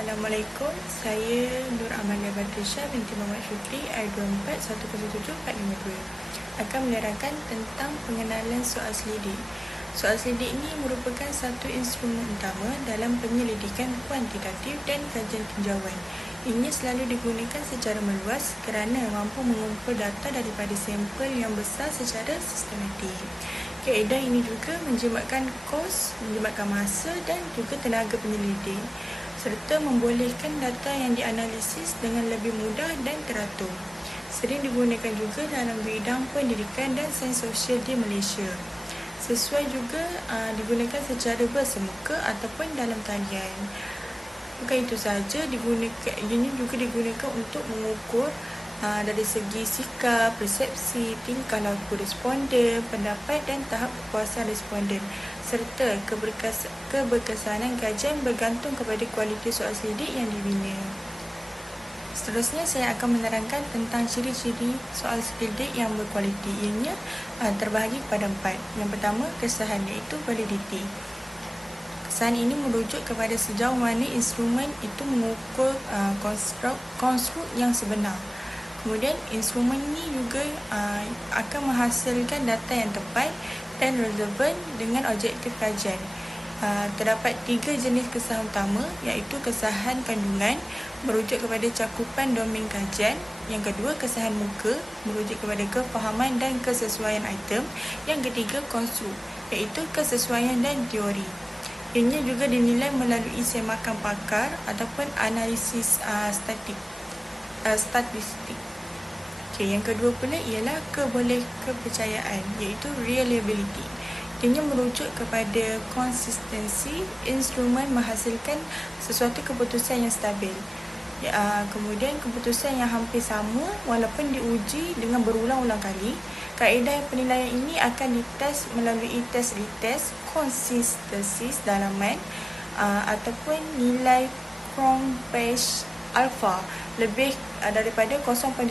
Assalamualaikum, saya Nur Amalia Badrisha binti Muhammad Syukri, I24107452 akan menerangkan tentang pengenalan soal selidik. Soal selidik ini merupakan satu instrumen utama dalam penyelidikan kuantitatif dan kajian tinjauan. Ini selalu digunakan secara meluas kerana mampu mengumpul data daripada sampel yang besar secara sistematik. Kaedah ini juga menjimatkan kos, menjimatkan masa dan juga tenaga penyelidik, serta membolehkan data yang dianalisis dengan lebih mudah dan teratur. Sering digunakan juga dalam bidang pendidikan dan sains sosial di Malaysia. Sesuai juga digunakan secara bersemuka ataupun dalam talian. Bukan itu sahaja, ini juga digunakan untuk mengukur dari segi sikap, persepsi, tingkah laku responden, pendapat dan tahap kepuasan responden, serta keberkesanan kajian bergantung kepada kualiti soal selidik yang dibina. Seterusnya, saya akan menerangkan tentang ciri-ciri soal selidik yang berkualiti. Ianya terbahagi kepada 4. Yang pertama, kesahan, iaitu validity. Kesahan ini merujuk kepada sejauh mana instrumen itu mengukur konstruk yang sebenar. Kemudian, instrumen ini juga akan menghasilkan data yang tepat dan relevan dengan objektif kajian. Terdapat 3 jenis kesahan utama, iaitu kesahan kandungan merujuk kepada cakupan domain kajian. Yang kedua, kesahan muka merujuk kepada kefahaman dan kesesuaian item. Yang ketiga, konstruk, iaitu kesesuaian dan teori. Ianya juga dinilai melalui semakan pakar ataupun analisis statistik. Yang kedua pula ialah kepercayaan, iaitu reliability. Ianya merujuk kepada konsistensi instrumen menghasilkan sesuatu keputusan yang stabil. Kemudian keputusan yang hampir sama walaupun diuji dengan berulang-ulang kali. Kaedah penilaian ini akan dites melalui tes retest, konsistensi dalaman ataupun nilai Cron-Page alpha lebih daripada 0.70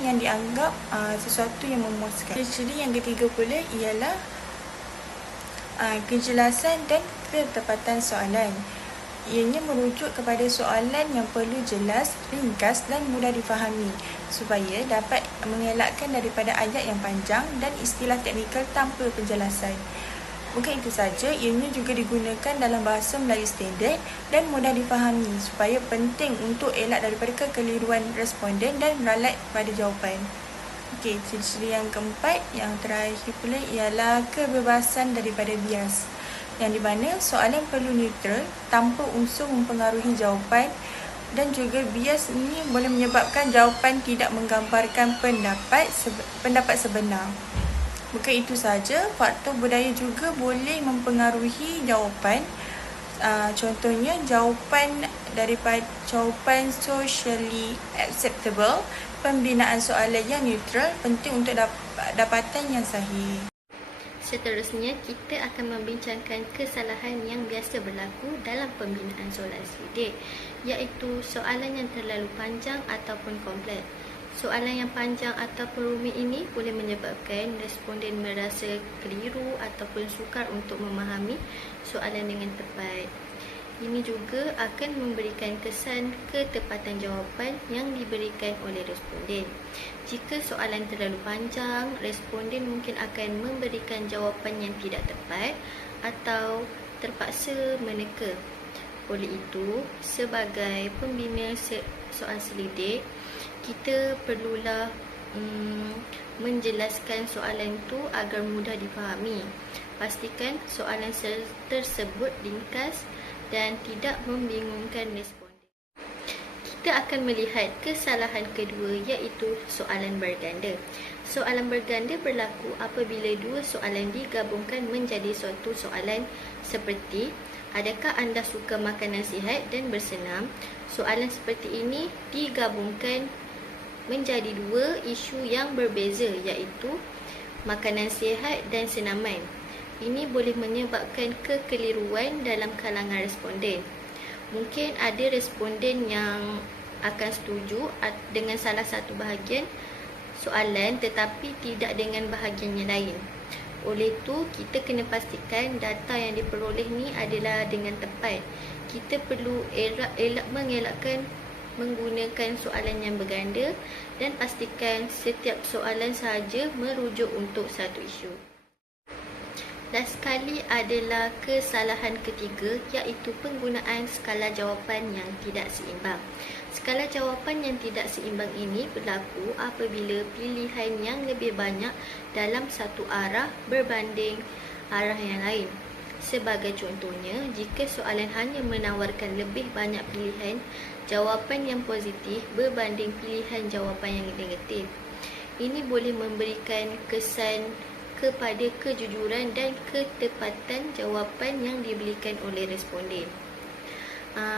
yang dianggap sesuatu yang memuaskan. Ciri yang ketiga pula ialah kejelasan dan ketepatan soalan. Ianya merujuk kepada soalan yang perlu jelas, ringkas dan mudah difahami supaya dapat mengelakkan daripada ayat yang panjang dan istilah teknikal tanpa penjelasan. Bukan itu saja, ianya juga digunakan dalam bahasa Melayu standard dan mudah difahami supaya penting untuk elak daripada kekeliruan responden dan ralat pada jawapan. Ciri-ciri yang keempat, yang terakhir pula ialah kebebasan daripada bias, yang di mana soalan perlu neutral tanpa unsur mempengaruhi jawapan, dan juga bias ini boleh menyebabkan jawapan tidak menggambarkan pendapat sebenar. Bukan itu saja, faktor budaya juga boleh mempengaruhi jawapan. Contohnya, jawapan socially acceptable, pembinaan soalan yang neutral penting untuk dapatan yang sahih. Seterusnya, kita akan membincangkan kesalahan yang biasa berlaku dalam pembinaan soalan selidik, iaitu soalan yang terlalu panjang ataupun kompleks. Soalan yang panjang ataupun rumit ini boleh menyebabkan responden merasa keliru ataupun sukar untuk memahami soalan dengan tepat. Ini juga akan memberikan kesan ketepatan jawapan yang diberikan oleh responden. Jika soalan terlalu panjang, responden mungkin akan memberikan jawapan yang tidak tepat atau terpaksa meneka. Oleh itu, sebagai pembina soal selidik, kita perlulah menjelaskan soalan itu agar mudah difahami. Pastikan soalan tersebut ringkas dan tidak membingungkan responden. Kita akan melihat kesalahan kedua, iaitu soalan berganda. Soalan berganda berlaku apabila dua soalan digabungkan menjadi suatu soalan seperti, adakah anda suka makanan sihat dan bersenam? Soalan seperti ini digabungkan menjadi dua isu yang berbeza, iaitu makanan sihat dan senaman. Ini boleh menyebabkan kekeliruan dalam kalangan responden. Mungkin ada responden yang akan setuju dengan salah satu bahagian soalan tetapi tidak dengan bahagian yang lain. Oleh itu, kita kena pastikan data yang diperoleh ni adalah dengan tepat. Kita perlu mengelakkan menggunakan soalan yang berganda dan pastikan setiap soalan sahaja merujuk untuk satu isu. Last sekali adalah kesalahan ketiga, iaitu penggunaan skala jawapan yang tidak seimbang. Skala jawapan yang tidak seimbang ini berlaku apabila pilihan yang lebih banyak dalam satu arah berbanding arah yang lain. Sebagai contohnya, jika soalan hanya menawarkan lebih banyak pilihan jawapan yang positif berbanding pilihan jawapan yang negatif, ini boleh memberikan kesan kepada kejujuran dan ketepatan jawapan yang diberikan oleh responden.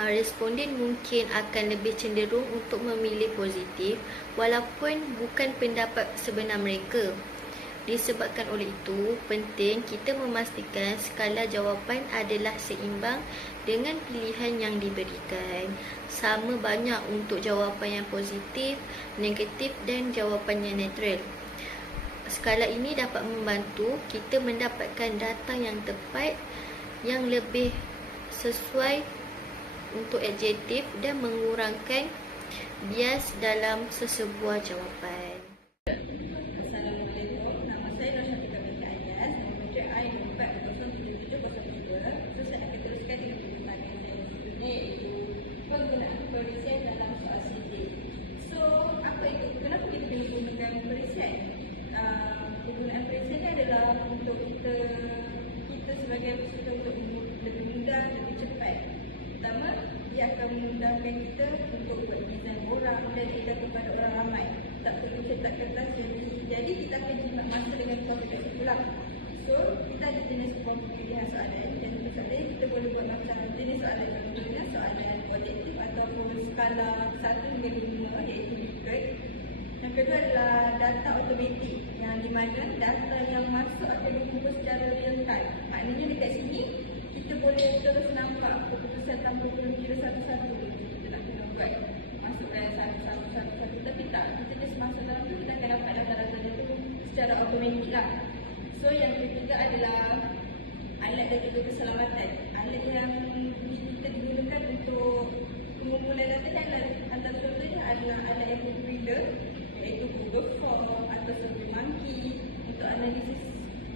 Responden mungkin akan lebih cenderung untuk memilih positif walaupun bukan pendapat sebenar mereka. Disebabkan oleh itu, penting kita memastikan skala jawapan adalah seimbang dengan pilihan yang diberikan. Sama banyak untuk jawapan yang positif, negatif dan jawapan yang netral. Skala ini dapat membantu kita mendapatkan data yang tepat, yang lebih sesuai untuk adjektif dan mengurangkan bias dalam sesebuah jawapan. Assalamualaikum, nama saya Rashatika binti Ayaz, merujuk I 4077702. So, saya akan teruskan dengan pertanyaan saya sebenarnya, iaitu penggunaan perisian dalam soal CD. So, apa itu? Kenapa kita perlu menggunakan perisian? Penggunaan perisian adalah untuk kita sebagai peserta untuk lebih mudah, lebih cepat. Pertama, dia akan memudahkan kita untuk buat desain orang dan edarkan kepada orang ramai. Tak perlu cetak kertas, jadi kita akan jimat masa dengan kualitas ulang. So, kita ada jenis pilihan soalan, dan jenis soalan kita boleh buat macam jenis soalan contohnya soalan objektif ataupun skala 1 hingga 5, iaitu Likert. Yang kedua adalah data automatik, yang di mana data yang masuk akan diukur secara real time. Maknanya dekat sini kita boleh terus nampak keputusan tanpa perlu kira satu-satu. Kita nak kena buat masukkan satu-satu, tapi tak, kita just masuk dalam tu, kita akan dapat data-data itu secara automatik lah. So, yang ketiga adalah alat dan juga keselamatan. Alat yang kita digunakan untuk pengumpulan data adalah antara contohnya adalah alat yang berbeza, iaitu Google Form atau SurveyMonkey. Untuk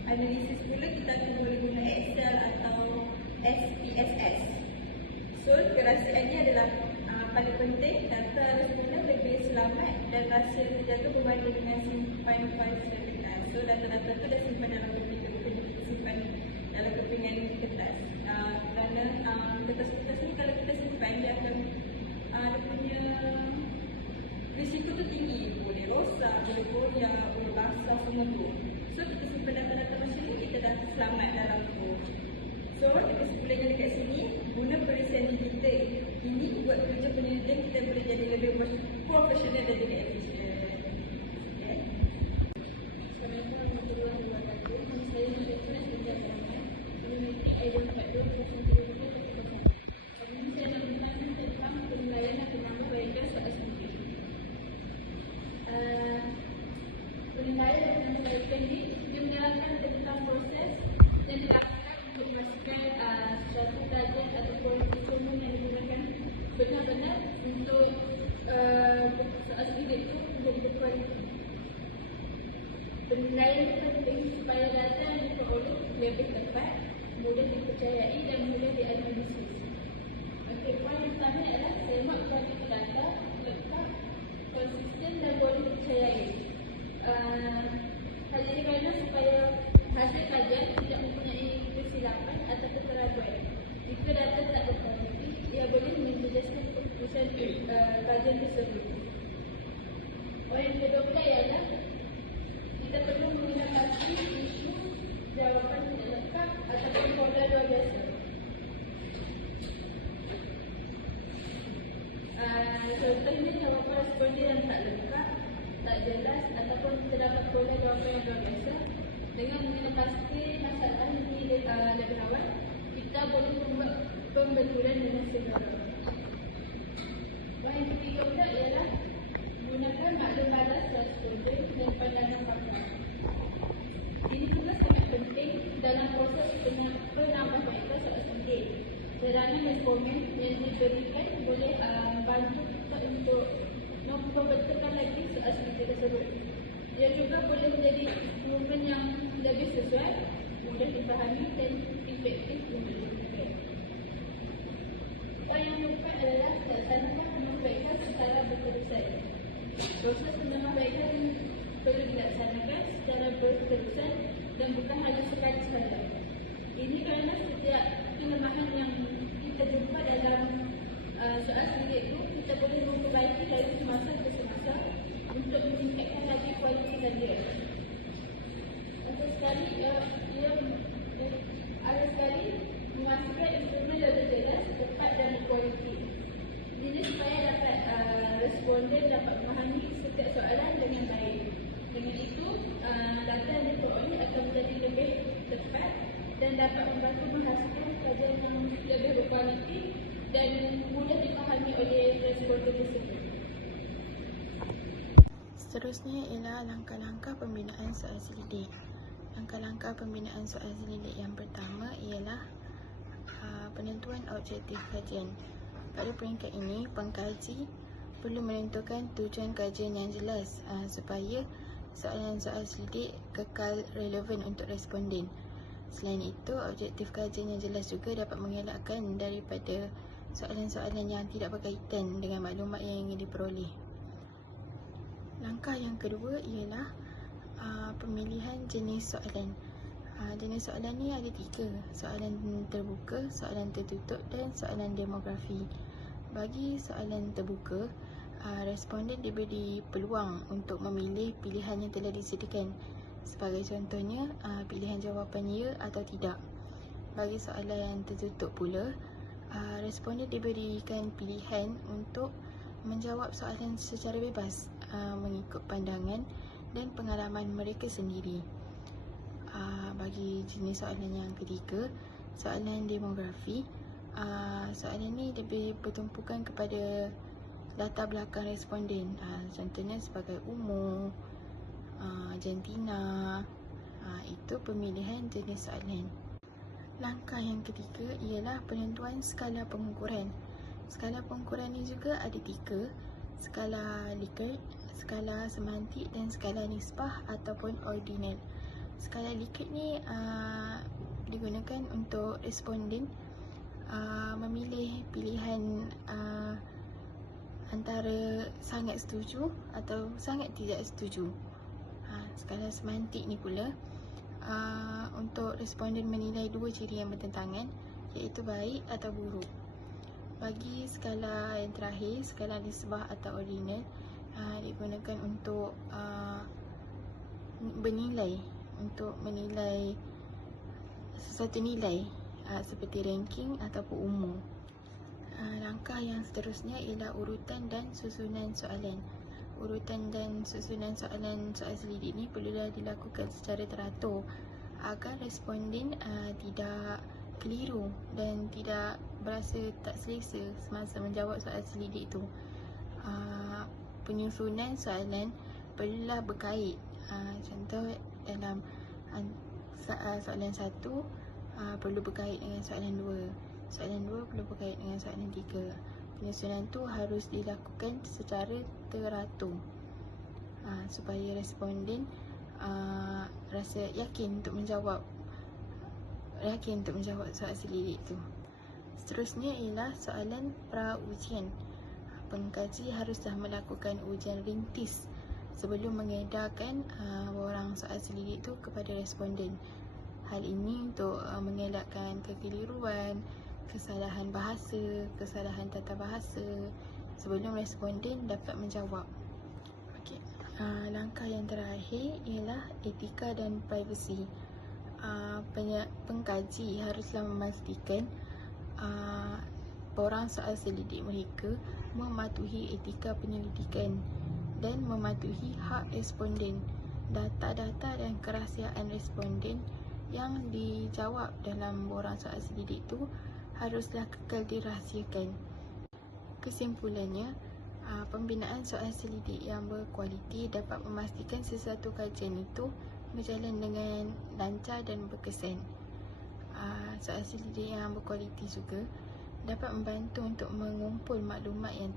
analisis pula kita akan boleh guna Excel atau SPSS. So, kerahsiaannya adalah paling penting, data responden lebih selamat dan rahsia terjaga berbanding dengan simpan file secara kertas. So, data-data itu dah simpan dalam kepingan kertas. Kerana kertas-kertas ni kalau kita simpan, dia akan dia punya risiko tu tinggi. Boleh rosak, boleh koyak, boleh basah, semua tu. So, kita simpan data-data macam ni, kita dah selamat dalam tu. So, kesimpulannya dekat sini, guna perisian digital ini buat kerja penelitian kita boleh jadi lebih profesional dan juga efisien. Assalamualaikum warahmatullahi wabarakatuh. Saya Syekhnaz binti Muhammad, meneliti ID 4203. Ini saya nak bertanya tentang penilaian atau nama baikkan soal sendiri. Penilaian dan nama baikkan ini menerangkan tentang proses dan dilakukan untuk memastikan suatu kajian ataupun instrumen yang digunakan benar-benar untuk soal sendiri itu menjadi berkualitas. Penilaian penting supaya data yang diperoleh lebih tepat, mudah dipercayai dan mudah dianalisis. Okey, poin yang pertama adalah semak kualiti data lengkap, konsisten dan boleh dipercayai. Hal ini kerana supaya hasil kajian tidak mempunyai kesilapan atau keraguan. Jika data tak berkualiti, ia boleh menjejaskan keputusan kajian tersebut. Poin yang kedua pula ialah kita perlu mengenali isu jawapan tidak lengkap ataupun pola luar biasa. Contohnya jawapan responden yang tak lengkap, tak jelas ataupun terdapat pola jawapan yang luar biasa. Dengan mengenali masalah ini lebih awal, kita boleh membuat pembetulan dengan segera. Poin ketiga pula ialah gunakan maklum balas responden dan pandangan pakar. Ini juga sangat penting. komen yang diberikan boleh bantu kita untuk memperbetulkan lagi soal selidi tersebut. Ia juga boleh menjadi instrumen yang lebih sesuai, mudah dipahami dan efektif untuk digunakan. Poin yang keempat adalah laksanakan penambahbaikan secara berterusan. Proses penambahbaikan perlu dilaksanakan secara berterusan dan bukan hanya sekali sahaja. Ini kerana setiap kelemahan yang kita jumpa dalam soal selidi itu, kita boleh memperbaiki dari semasa ke semasa untuk meningkatkan lagi kualiti dan nilai. Untuk sekali, ada sekali memastikan instrumen lebih jelas, tepat dan berkualiti. Ini supaya dapat responden dapat memahami setiap soalan dengan baik. Dengan itu, data yang diperoleh akan menjadi lebih tepat dan dapat membantu menghasilkan kajian yang lebih berkualiti dan mudah dipahami oleh responden tersebut. Seterusnya ialah langkah-langkah pembinaan soal selidik. Langkah-langkah pembinaan soal selidik yang pertama ialah penentuan objektif kajian. Pada peringkat ini, pengkaji perlu menentukan tujuan kajian yang jelas supaya soalan-soal selidik kekal relevan untuk responden. Selain itu, objektif kajian yang jelas juga dapat mengelakkan daripada soalan-soalan yang tidak berkaitan dengan maklumat yang ingin diperoleh. Langkah yang kedua ialah pemilihan jenis soalan. Jenis soalan ni ada 3, soalan terbuka, soalan tertutup dan soalan demografi. Bagi soalan terbuka, responden diberi peluang untuk memilih pilihan yang telah disediakan. Sebagai contohnya, pilihan jawapan ya atau tidak. Bagi soalan yang tertutup pula, responden diberikan pilihan untuk menjawab soalan secara bebas mengikut pandangan dan pengalaman mereka sendiri. Bagi jenis soalan yang ketiga, soalan demografi, soalan ini lebih bertumpukan kepada latar belakang responden, contohnya sebagai umur, jantina. Itu pemilihan jenis soalan. Langkah yang ketiga ialah penentuan skala pengukuran. Skala pengukuran ini juga ada 3, skala Likert, skala semantik dan skala nisbah ataupun ordinal. Skala Likert ni digunakan untuk responden memilih pilihan antara sangat setuju atau sangat tidak setuju. Skala semantik ni pula untuk responden menilai 2 ciri yang bertentangan, iaitu baik atau buruk. Bagi skala yang terakhir, skala nisbah atau ordinal, digunakan untuk bernilai, untuk menilai sesuatu nilai seperti ranking ataupun umur. Langkah yang seterusnya ialah urutan dan susunan soalan. Urutan dan susunan soalan soal selidik ni perlulah dilakukan secara teratur agar responden tidak keliru dan tidak berasa tak selesa semasa menjawab soal selidik itu. Penyusunan soalan perlulah berkait. Contoh dalam soalan 1 perlu berkait dengan soalan 2. Soalan 2 perlu berkait dengan soalan 3. Penyusunan tu harus dilakukan secara teratur supaya responden rasa yakin untuk menjawab soal selidik tu. Seterusnya ialah soalan pra-ujian. Pengkaji haruslah melakukan ujian rintis sebelum mengedarkan borang soal selidik tu kepada responden. Hal ini untuk mengelakkan kekeliruan, kesalahan bahasa, kesalahan tata bahasa sebelum responden dapat menjawab. Langkah yang terakhir ialah etika dan privasi. Pengkaji haruslah memastikan borang soal selidik mereka mematuhi etika penyelidikan dan mematuhi hak responden. Data-data dan kerahsiaan responden yang dijawab dalam borang soal selidik itu haruslah kekal dirahsiakan. Kesimpulannya, pembinaan soal selidik yang berkualiti dapat memastikan sesuatu kajian itu berjalan dengan lancar dan berkesan. Soal selidik yang berkualiti juga dapat membantu untuk mengumpul maklumat yang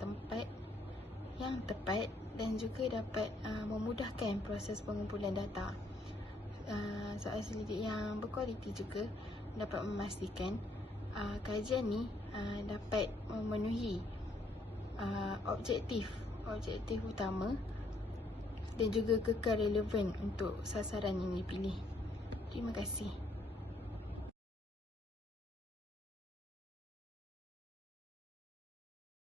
tepat dan juga dapat memudahkan proses pengumpulan data. Soal selidik yang berkualiti juga dapat memastikan kajian ni dapat memenuhi objektif utama dan juga kekal relevan untuk sasaran yang dipilih. Terima kasih.